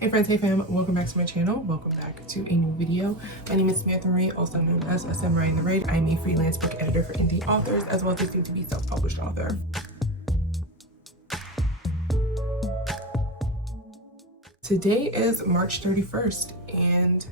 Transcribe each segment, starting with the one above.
Hey friends, hey fam, welcome back to my channel. Welcome back to a new video. My name is Samantha, also known as Samurai in the Raid. I'm a freelance book editor for indie authors, as well as a soon-to-be self-published author. Today is March 31st, and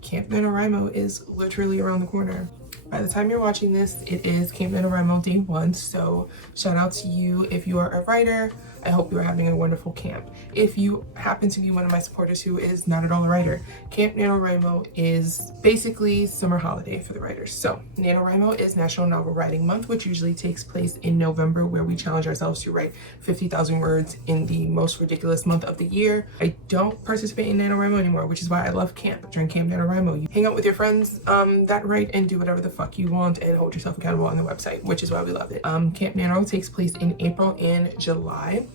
Camp NaNoWriMo is literally around the corner. By the time you're watching this, it is Camp NaNoWriMo Day 1, so shout out to you if you are a writer. I hope you are having a wonderful camp. If you happen to be one of my supporters who is not at all a writer, Camp NaNoWriMo is basically summer holiday for the writers. So NaNoWriMo is National Novel Writing Month, which usually takes place in November, where we challenge ourselves to write 50,000 words in the most ridiculous month of the year. I don't participate in NaNoWriMo anymore, which is why I love camp. During Camp NaNoWriMo, you hang out with your friends that write and do whatever the fuck you want and hold yourself accountable on the website, which is why we love it. Camp Nano takes place in April and July.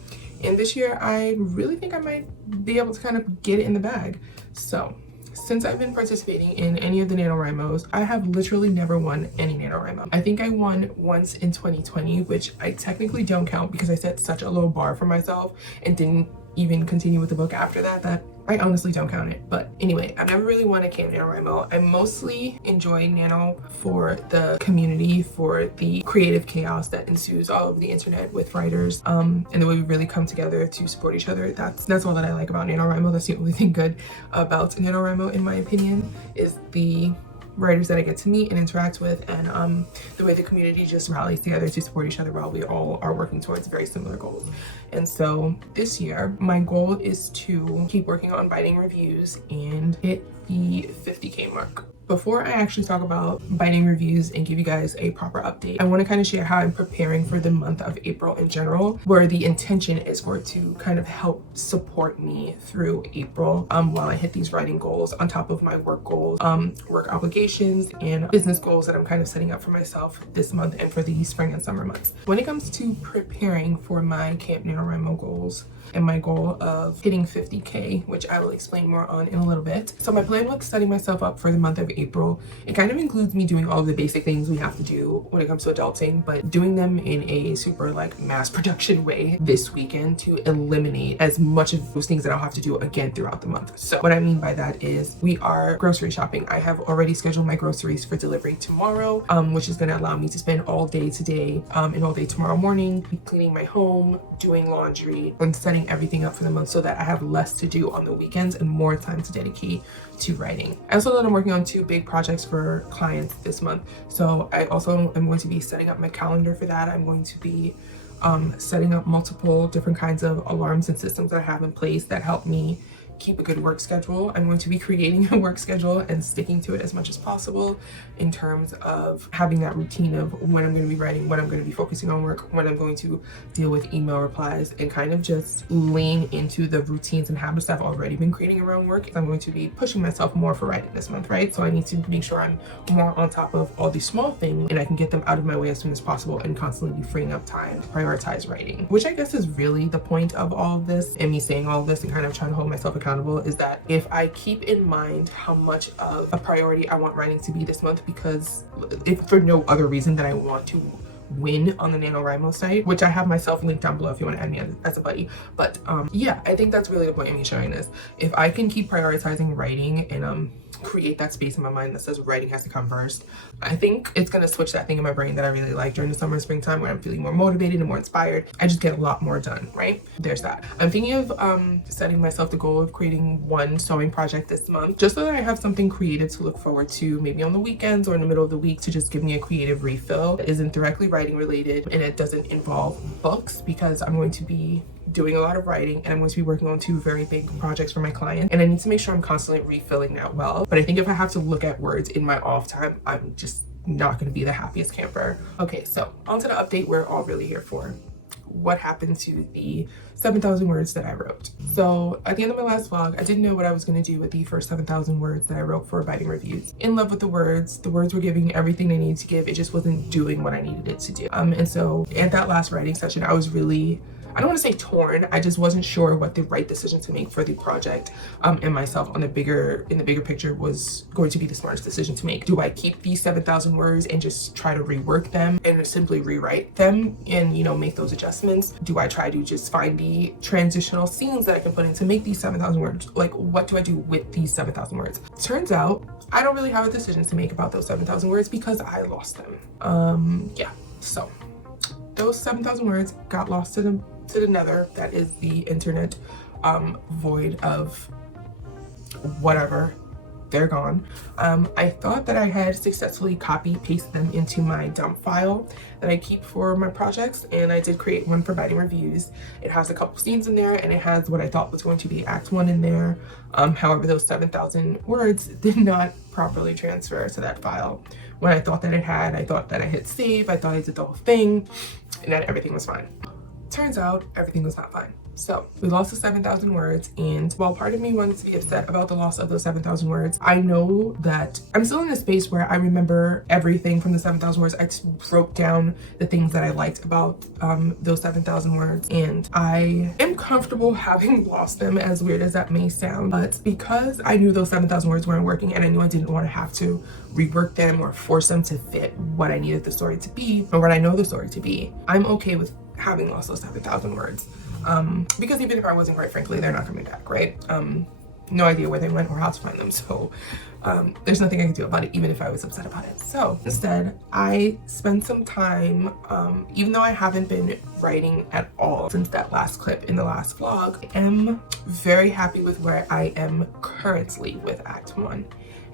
And this year, I really think I might be able to kind of get it in the bag. So, since I've been participating in any of the NaNoWriMos, I have literally never won any NaNoWriMo. I think I won once in 2020, which I technically don't count because I set such a low bar for myself and didn't even continue with the book after that I honestly don't count it. But anyway, I've never really won a Camp NaNoWriMo. I mostly enjoy Nano for the community, for the creative chaos that ensues all over the internet with writers, and the way we really come together to support each other. That's all that I like about NaNoWriMo. That's the only thing good about NaNoWriMo, in my opinion, is the writers that I get to meet and interact with, and the way the community just rallies together to support each other while we all are working towards very similar goals. And so this year, my goal is to keep working on biting reviews and hit the 50K mark. Before I actually talk about biting reviews and give you guys a proper update, I want to kind of share how I'm preparing for the month of April in general, where the intention is for it to kind of help support me through April while I hit these writing goals on top of my work goals, work obligations, and business goals that I'm kind of setting up for myself this month and for the spring and summer months. When it comes to preparing for my Camp NaNoWriMo goals and my goal of hitting 50K, which I will explain more on in a little bit. So my plan with setting myself up for the month of April, it kind of includes me doing all of the basic things we have to do when it comes to adulting, but doing them in a super like mass production way this weekend to eliminate as much of those things that I'll have to do again throughout the month. So what I mean by that is we are grocery shopping. I have already scheduled my groceries for delivery tomorrow, which is going to allow me to spend all day today and all day tomorrow morning cleaning my home, doing laundry, and setting everything up for the month so that I have less to do on the weekends and more time to dedicate to writing. I also know that I'm working on 2 big projects for clients this month, so I also am going to be setting up my calendar for that. I'm going to be setting up multiple different kinds of alarms and systems that I have in place that help me keep a good work schedule. I'm going to be creating a work schedule and sticking to it as much as possible in terms of having that routine of when I'm going to be writing, when I'm going to be focusing on work, when I'm going to deal with email replies, and kind of just lean into the routines and habits that I've already been creating around work. I'm going to be pushing myself more for writing this month, right? So I need to make sure I'm more on top of all these small things and I can get them out of my way as soon as possible and constantly be freeing up time to prioritize writing, which I guess is really the point of all of this and me saying all of this and kind of trying to hold myself accountable, is that if I keep in mind how much of a priority I want writing to be this month, because if for no other reason than I want to win on the NaNoWriMo site, which I have myself linked down below if you want to add me as a buddy. But yeah, I think that's really the point of me showing this. If I can keep prioritizing writing and create that space in my mind that says writing has to come first, I think it's going to switch that thing in my brain that I really like during the summer and springtime, where I'm feeling more motivated and more inspired. I just get a lot more done, right? There's that. I'm thinking of setting myself the goal of creating 1 sewing project this month, just so that I have something creative to look forward to, maybe on the weekends or in the middle of the week, to just give me a creative refill that isn't directly writing related and it doesn't involve books, because I'm going to be doing a lot of writing and I'm going to be working on 2 very big projects for my client, and I need to make sure I'm constantly refilling that well. But I think if I have to look at words in my off time, I'm just not going to be the happiest camper. Okay, so on to the update we're all really here for. What happened to the 7,000 words that I wrote? So at the end of my last vlog, I didn't know what I was going to do with the first 7,000 words that I wrote for biting reviews. In love with the words were giving everything they needed to give. It just wasn't doing what I needed it to do. And so at that last writing session, I don't want to say torn, I just wasn't sure what the right decision to make for the project and myself in the bigger picture was going to be the smartest decision to make. Do I keep these 7,000 words and just try to rework them and simply rewrite them and, you know, make those adjustments? Do I try to just find the transitional scenes that I can put in to make these 7,000 words? Like, what do I do with these 7,000 words? Turns out I don't really have a decision to make about those 7,000 words because I lost them. Yeah, so those 7,000 words got lost to the nether. That is the internet, void of whatever. They're gone. I thought that I had successfully copy pasted them into my dump file that I keep for my projects, and I did create one for writing reviews. It has a couple scenes in there, and it has what I thought was going to be Act 1 in there. However, those 7,000 words did not properly transfer to that file. When I thought that it had, I thought that I hit save, I thought I did the whole thing, and that everything was fine. Turns out everything was not fine. So we lost the 7,000 words, and while part of me wanted to be upset about the loss of those 7,000 words, I know that I'm still in a space where I remember everything from the 7,000 words. I just wrote down the things that I liked about those 7,000 words, and I am comfortable having lost them, as weird as that may sound. But because I knew those 7,000 words weren't working, and I knew I didn't want to have to rework them or force them to fit what I needed the story to be or what I know the story to be, I'm okay with having lost those 7,000 words. Because even if I wasn't, quite frankly, they're not coming back, right? No idea where they went or how to find them. So there's nothing I can do about it, even if I was upset about it. So instead, I spent some time, even though I haven't been writing at all since that last clip in the last vlog, I am very happy with where I am currently with Act 1.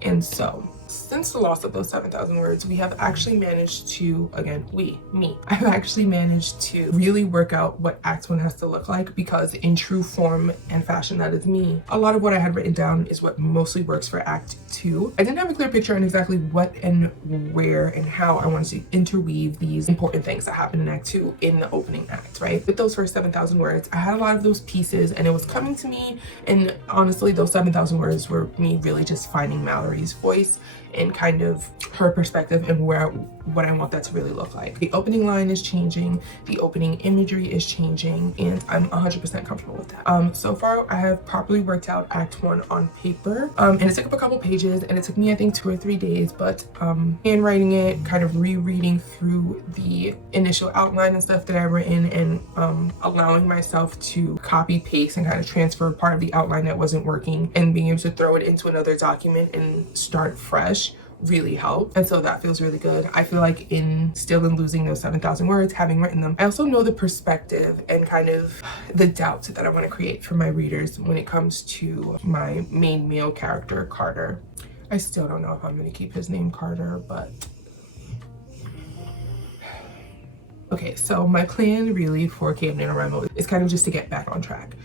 And so since the loss of those 7,000 words, we have actually managed to, again, I've actually managed to really work out what Act 1 has to look like, because in true form and fashion, that is me. A lot of what I had written down is what mostly works for Act 2. I didn't have a clear picture on exactly what and where and how I wanted to interweave these important things that happen in Act 2 in the opening act, right? With those first 7,000 words, I had a lot of those pieces and it was coming to me, and honestly, those 7,000 words were me really just finding Mallory's voice and kind of her perspective and what I want that to really look like. The opening line is changing, the opening imagery is changing, and I'm 100% comfortable with that. So far, I have properly worked out Act 1 on paper, and it took up a couple pages, and it took me, I think, 2 or 3 days, but handwriting it, kind of rereading through the initial outline and stuff that I've written, and allowing myself to copy paste and kind of transfer part of the outline that wasn't working and being able to throw it into another document and start fresh really helped. And so that feels really good. I feel like in losing those 7,000 words, having written them, I also know the perspective and kind of the doubt that I want to create for my readers when it comes to my main male character, Carter. I still don't know if I'm going to keep his name Carter, but okay, so my plan really for Camp NaNoWriMo is kind of just to get back on track.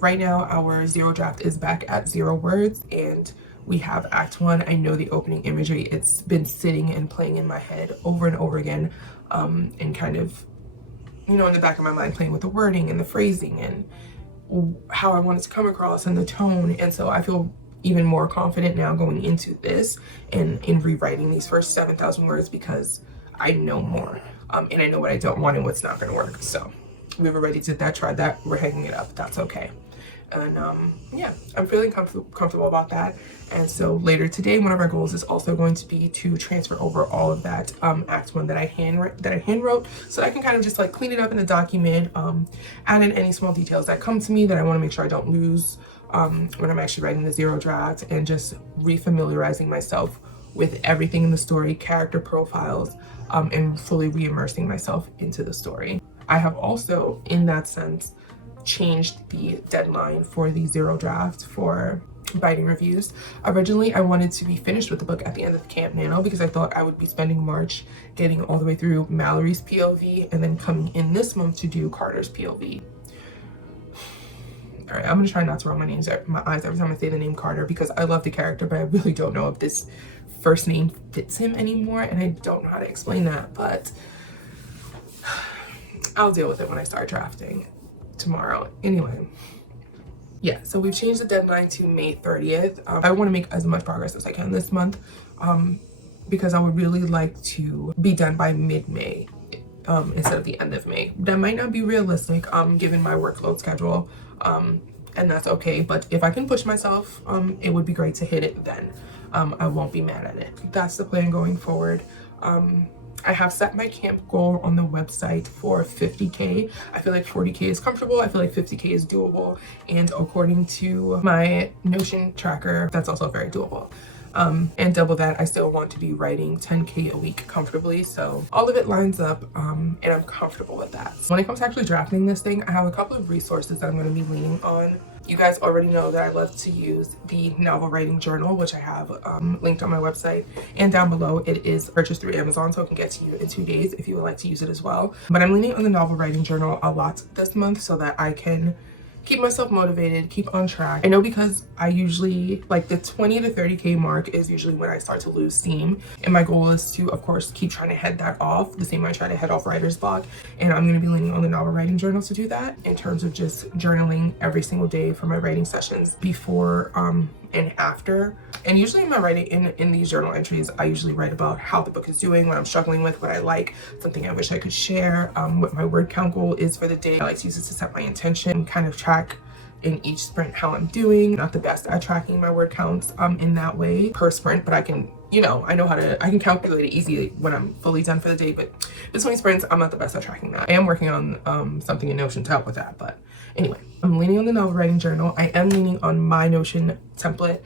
Right now, our zero draft is back at 0 words, and we have Act 1. I know the opening imagery. It's been sitting and playing in my head over and over again, and kind of, you know, in the back of my mind, playing with the wording and the phrasing and how I want it to come across and the tone. And so I feel even more confident now going into this and in rewriting these first 7,000 words, because I know more, and I know what I don't want and what's not going to work. So we've already did that, tried that, we're hanging it up. That's okay. And yeah, I'm feeling comfortable about that. And so later today, one of our goals is also going to be to transfer over all of that Act 1 that I hand wrote, so I can kind of just like clean it up in the document, add in any small details that come to me that I want to make sure I don't lose when I'm actually writing the zero draft, and just refamiliarizing myself with everything in the story, character profiles, and fully re-immersing myself into the story. I have also, in that sense, changed the deadline for the zero draft for writing reviews. Originally, I wanted to be finished with the book at the end of Camp Nano, because I thought I would be spending March getting all the way through Mallory's POV and then coming in this month to do Carter's POV. All right, I'm gonna try not to roll my eyes every time I say the name Carter, because I love the character, but I really don't know if this first name fits him anymore, and I don't know how to explain that, but I'll deal with it when I start drafting tomorrow. Anyway, yeah, so we've changed the deadline to May 30th. I want to make as much progress as I can this month, because I would really like to be done by mid-May instead of the end of May. That might not be realistic given my workload schedule, and that's okay, but if I can push myself, it would be great to hit it then. I won't be mad at it. That's the plan going forward. I have set my camp goal on the website for 50K. I feel like 40K is comfortable. I feel like 50K is doable. And according to my Notion tracker, that's also very doable. And double that, I still want to be writing 10K a week comfortably. So all of it lines up, and I'm comfortable with that. When it comes to actually drafting this thing, I have a couple of resources that I'm going to be leaning on. You guys already know that I love to use the novel writing journal, which I have linked on my website, and down below it is purchased through Amazon, so it can get to you in 2 days if you would like to use it as well. But I'm leaning on the novel writing journal a lot this month so that I can keep myself motivated, keep on track. I know because I usually, like, the 20 to 30K mark is usually when I start to lose steam. And my goal is to, of course, keep trying to head that off the same way I try to head off writer's block. And I'm going to be leaning on the novel writing journal to do that, in terms of just journaling every single day for my writing sessions before and after. And usually in my writing, in these journal entries, I usually write about how the book is doing, what I'm struggling with, what I like, something I wish I could share, what my word count goal is for the day. I like to use it to set my intention and kind of track in each sprint how I'm doing. Not the best at tracking my word counts in that way per sprint, but I can, you know, I can calculate it easily when I'm fully done for the day. But between sprints, I'm not the best at tracking that. I am working on something in Notion to help with that. But anyway, I'm leaning on the novel writing journal. I am leaning on my Notion template.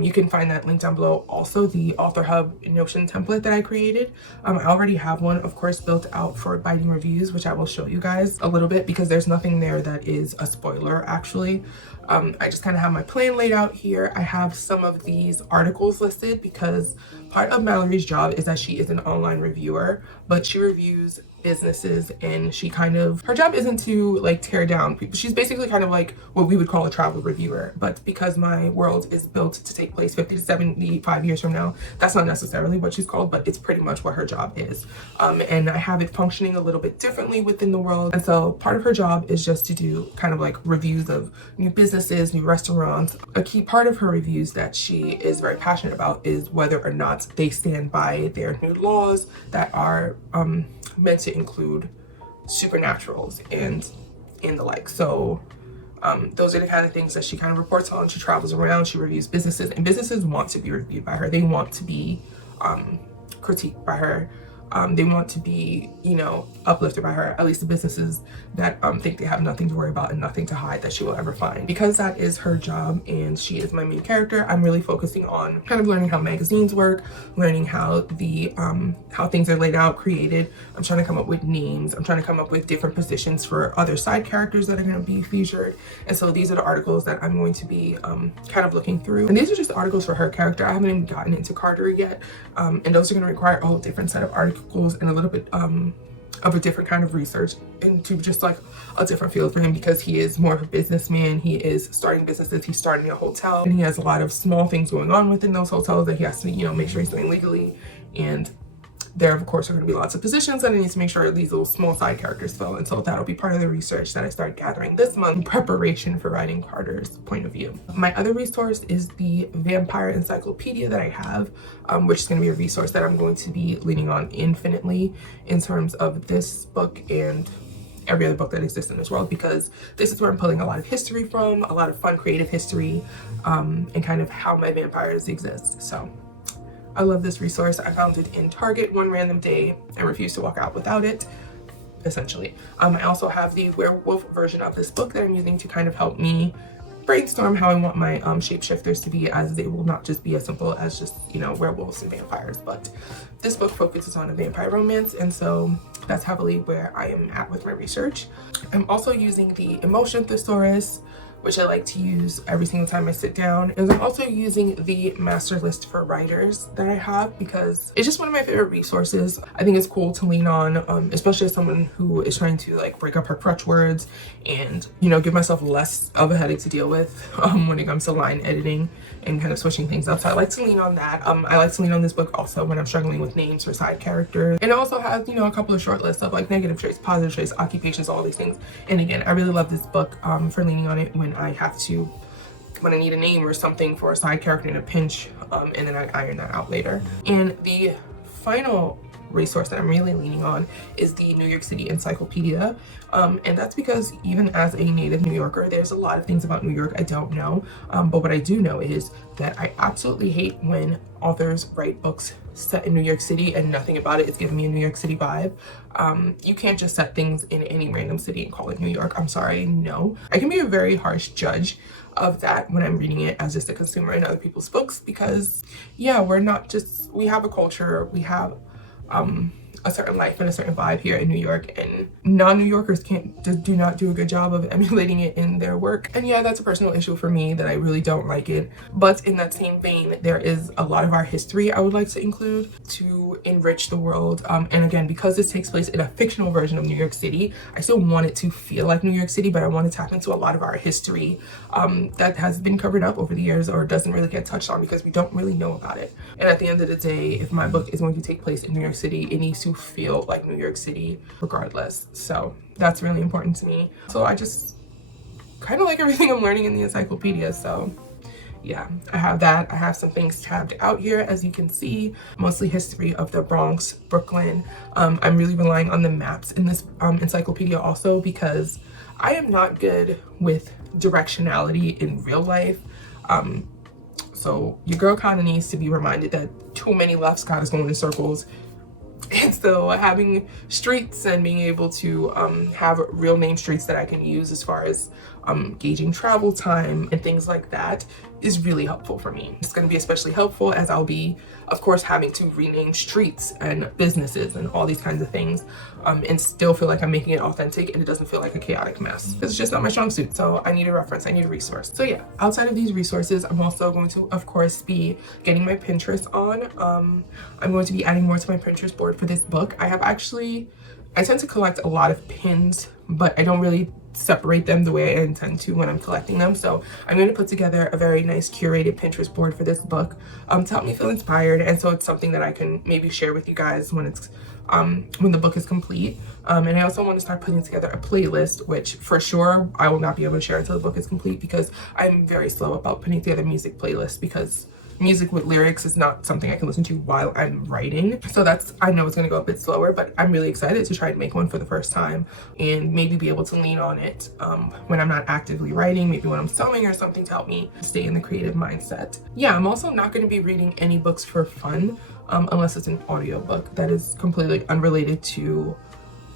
You can find that link down below. Also, the Authorhub Notion template that I created. I already have one, of course, built out for biting reviews, which I will show you guys a little bit because there's nothing there that is a spoiler, actually. I just kind of have my plan laid out here. I have some of these articles listed because part of Mallory's job is that she is an online reviewer, but she reviews businesses, and she kind of, her job isn't to like tear down people. She's basically kind of like what we would call a travel reviewer, but because my world is built to take place 50 to 75 years from now, that's not necessarily what she's called, but it's pretty much what her job is. And I have it functioning a little bit differently within the world. And so part of her job is just to do kind of like reviews of new businesses, new restaurants. A key part of her reviews that she is very passionate about is whether or not they stand by their new laws that are meant to include supernaturals and the like. So those are the kind of things that she kind of reports on. She travels around, she reviews businesses, and businesses want to be reviewed by her. They want to be critiqued by her. They want to be, you know, uplifted by her, at least the businesses that think they have nothing to worry about and nothing to hide that she will ever find. Because that is her job and she is my main character, I'm really focusing on kind of learning how magazines work, learning how the how things are laid out, created. I'm trying to come up with names. I'm trying to come up with different positions for other side characters that are going to be featured. And so these are the articles that I'm going to be kind of looking through. And these are just articles for her character. I haven't even gotten into Carter yet. And those are going to require a whole different set of articles and a little bit of a different kind of research into just like a different field for him, because he is more of a businessman. He is starting businesses. He's starting a hotel, and he has a lot of small things going on within those hotels that he has to, you know, make sure he's doing legally. And there, of course, are going to be lots of positions that I need to make sure these little small side characters fill. And so that'll be part of the research that I start gathering this month in preparation for writing Carter's point of view. My other resource is the Vampire Encyclopedia that I have, which is going to be a resource that I'm going to be leaning on infinitely in terms of this book and every other book that exists in this world, because this is where I'm pulling a lot of history from, a lot of fun creative history, and kind of how my vampires exist. So I love this resource. I found it in Target one random day and refused to walk out without it, essentially. I also have the werewolf version of this book that I'm using to kind of help me brainstorm how I want my shapeshifters to be, as they will not just be as simple as just, you know, werewolves and vampires. But this book focuses on a vampire romance, and so that's heavily where I am at with my research. I'm also using the emotion thesaurus, which I like to use every single time I sit down. And I'm also using the master list for writers that I have, because it's just one of my favorite resources. I think it's cool to lean on, especially as someone who is trying to like break up her crutch words and, you know, give myself less of a headache to deal with when it comes to line editing and kind of switching things up. So I like to lean on that. I like to lean on this book also when I'm struggling with names for side characters. And it also has, you know, a couple of short lists of like negative traits, positive traits, occupations, all these things. And again, I really love this book for leaning on it when I need a name or something for a side character in a pinch, and then I iron that out later. And the final resource that I'm really leaning on is the New York City Encyclopedia. And that's because even as a native New Yorker, there's a lot of things about New York I don't know. But what I do know is that I absolutely hate when authors write books set in New York City and nothing about it is giving me a New York City vibe. You can't just set things in any random city and call it New York. I'm sorry, no. I can be a very harsh judge of that when I'm reading it as just a consumer in other people's books, because yeah, we have a culture, we have a certain life and a certain vibe here in New York, and non-New Yorkers do not do a good job of emulating it in their work. And yeah, that's a personal issue for me that I really don't like it. But in that same vein, there is a lot of our history I would like to include to enrich the world. And again, because this takes place in a fictional version of New York City, I still want it to feel like New York City, but I want to tap into a lot of our history that has been covered up over the years or doesn't really get touched on because we don't really know about it. And at the end of the day, if my book is going to take place in New York City, it needs to feel like New York City regardless. So that's really important to me. So I just kind of like everything I'm learning in the encyclopedia. So yeah, I have that. I have some things tabbed out here, as you can see, mostly history of the Bronx, Brooklyn. I'm really relying on the maps in this encyclopedia also because I am not good with directionality in real life. So your girl kind of needs to be reminded that too many lefts got us going in circles. And so having streets and being able to have real name streets that I can use as far as gauging travel time and things like that is really helpful for me. It's going to be especially helpful as I'll be, of course, having to rename streets and businesses and all these kinds of things, and still feel like I'm making it authentic and it doesn't feel like a chaotic mess. It's just not my strong suit, so I need a reference, I need a resource. So yeah, outside of these resources, I'm also going to, of course, be getting my Pinterest on. I'm going to be adding more to my Pinterest board for this book. I tend to collect a lot of pins, but I don't really separate them the way I intend to when I'm collecting them. So I'm going to put together a very nice curated Pinterest board for this book to help me feel inspired, and so it's something that I can maybe share with you guys when it's when the book is complete. And I also want to start putting together a playlist, which for sure I will not be able to share until the book is complete because I'm very slow about putting together music playlists, because music with lyrics is not something I can listen to while I'm writing. So I know it's going to go a bit slower, but I'm really excited to try and make one for the first time and maybe be able to lean on it when I'm not actively writing, maybe when I'm sewing or something, to help me stay in the creative mindset. Yeah, I'm also not going to be reading any books for fun unless it's an audiobook that is completely unrelated to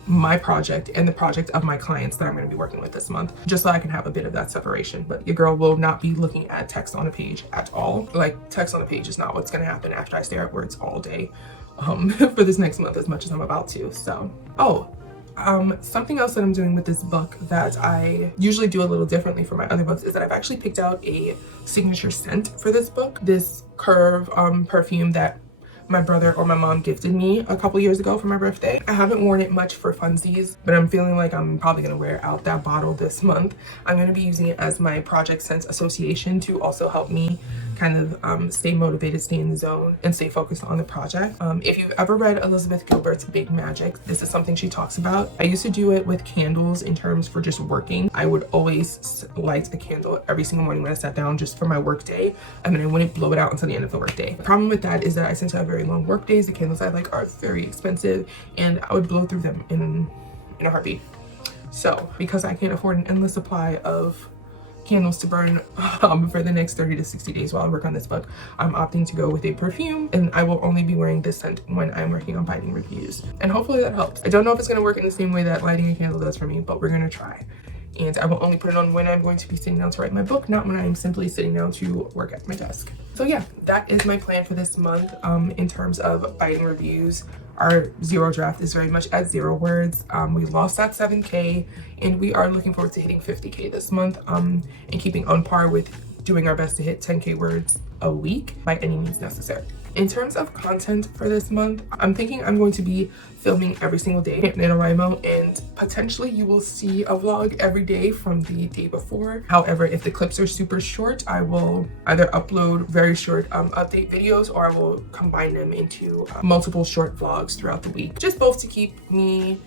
my project and the project of my clients that I'm going to be working with this month, just so I can have a bit of that separation. But your girl will not be looking at text on a page at all. Like, text on a page is not what's going to happen after I stare at words all day for this next month as much as I'm about to. So something else that I'm doing with this book that I usually do a little differently for my other books is that I've actually picked out a signature scent for this book. This Curve perfume that my brother or my mom gifted me a couple years ago for my birthday. I haven't worn it much for funsies, but I'm feeling like I'm probably gonna wear out that bottle this month. I'm gonna be using it as my project sense association to also help me kind of stay motivated, stay in the zone, and stay focused on the project. If you've ever read Elizabeth Gilbert's Big Magic, this is something she talks about. I used to do it with candles in terms for just working. I would always light a candle every single morning when I sat down just for my work day, and then I wouldn't blow it out until the end of the work day. The problem with that is that I tend to have very long work days. The candles I like are very expensive, and I would blow through them in a heartbeat. So because I can't afford an endless supply of candles to burn for the next 30 to 60 days while I work on this book, I'm opting to go with a perfume, and I will only be wearing this scent when I'm working on biting reviews, and hopefully that helps. I don't know if it's going to work in the same way that lighting a candle does for me, but we're going to try. And I will only put it on when I'm going to be sitting down to write my book, not when I'm simply sitting down to work at my desk. So yeah, that is my plan for this month in terms of biting reviews. Our zero draft is very much at 0 words. We lost that 7K, and we are looking forward to hitting 50K this month and keeping on par with doing our best to hit 10K words a week by any means necessary. In terms of content for this month, I'm thinking I'm going to be filming every single day at NaNoWriMo, and potentially you will see a vlog every day from the day before. However, if the clips are super short, I will either upload very short update videos, or I will combine them into multiple short vlogs throughout the week, just both to keep me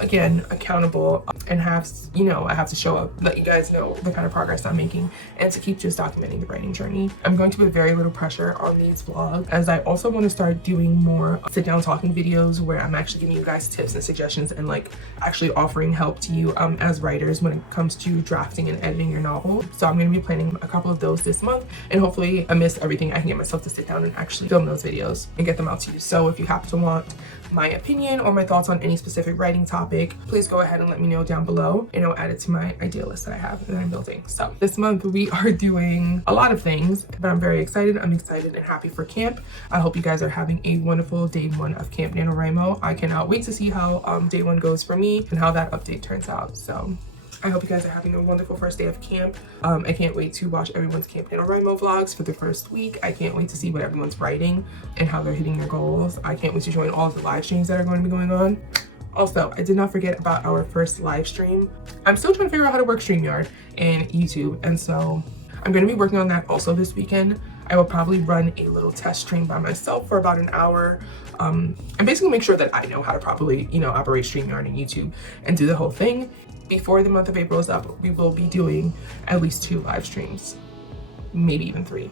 again, accountable and have, you know, I have to show up, let you guys know the kind of progress I'm making, and to keep just documenting the writing journey. I'm going to put very little pressure on these vlogs, as I also want to start doing more sit down talking videos where I'm actually giving you guys tips and suggestions and like actually offering help to you as writers when it comes to drafting and editing your novel. So I'm going to be planning a couple of those this month, and hopefully amidst everything I can get myself to sit down and actually film those videos and get them out to you. So if you happen to want my opinion or my thoughts on any specific writing topic, please go ahead and let me know down below, and I'll add it to my idea list that I have that I'm building. So this month we are doing a lot of things, but I'm very excited. I'm excited and happy for camp. I hope you guys are having a wonderful day one of Camp NaNoWriMo. I cannot wait to see how day one goes for me and how that update turns out. So I hope you guys are having a wonderful first day of camp. I can't wait to watch everyone's Camp NaNoWriMo vlogs for the first week. I can't wait to see what everyone's writing and how they're hitting their goals. I can't wait to join all of the live streams that are going to be going on. Also, I did not forget about our first live stream. I'm still trying to figure out how to work StreamYard and YouTube, and so I'm going to be working on that also this weekend. I will probably run a little test stream by myself for about an hour, and basically make sure that I know how to properly, you know, operate StreamYard and YouTube and do the whole thing. Before the month of April is up, we will be doing at least 2 live streams, maybe even 3.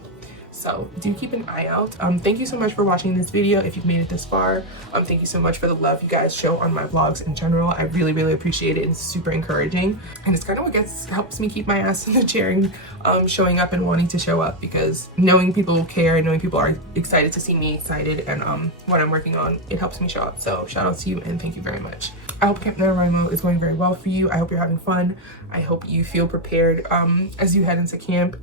So do keep an eye out. Thank you so much for watching this video. If you've made it this far, thank you so much for the love you guys show on my vlogs in general. I really, really appreciate it. It's super encouraging, and it's kind of what helps me keep my ass in the chair and showing up and wanting to show up, because knowing people care and knowing people are excited to see me excited and what I'm working on, it helps me show up. So shout out to you and thank you very much. I hope Camp NaNoWriMo is going very well for you. I hope you're having fun. I hope you feel prepared as you head into camp.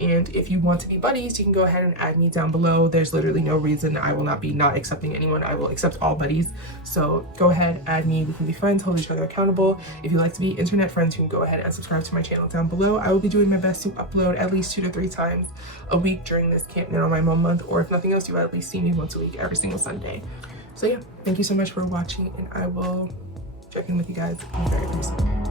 And if you want to be buddies, you can go ahead and add me down below. There's literally no reason I will not be not accepting anyone. I will accept all buddies. So go ahead, add me. We can be friends, hold each other accountable. If you like to be internet friends, you can go ahead and subscribe to my channel down below. I will be doing my best to upload at least 2 to 3 times a week during this Camp NaNoWriMo month, or if nothing else, you will at least see me once a week every single Sunday. So yeah, thank you so much for watching, and I will check in with you guys very soon.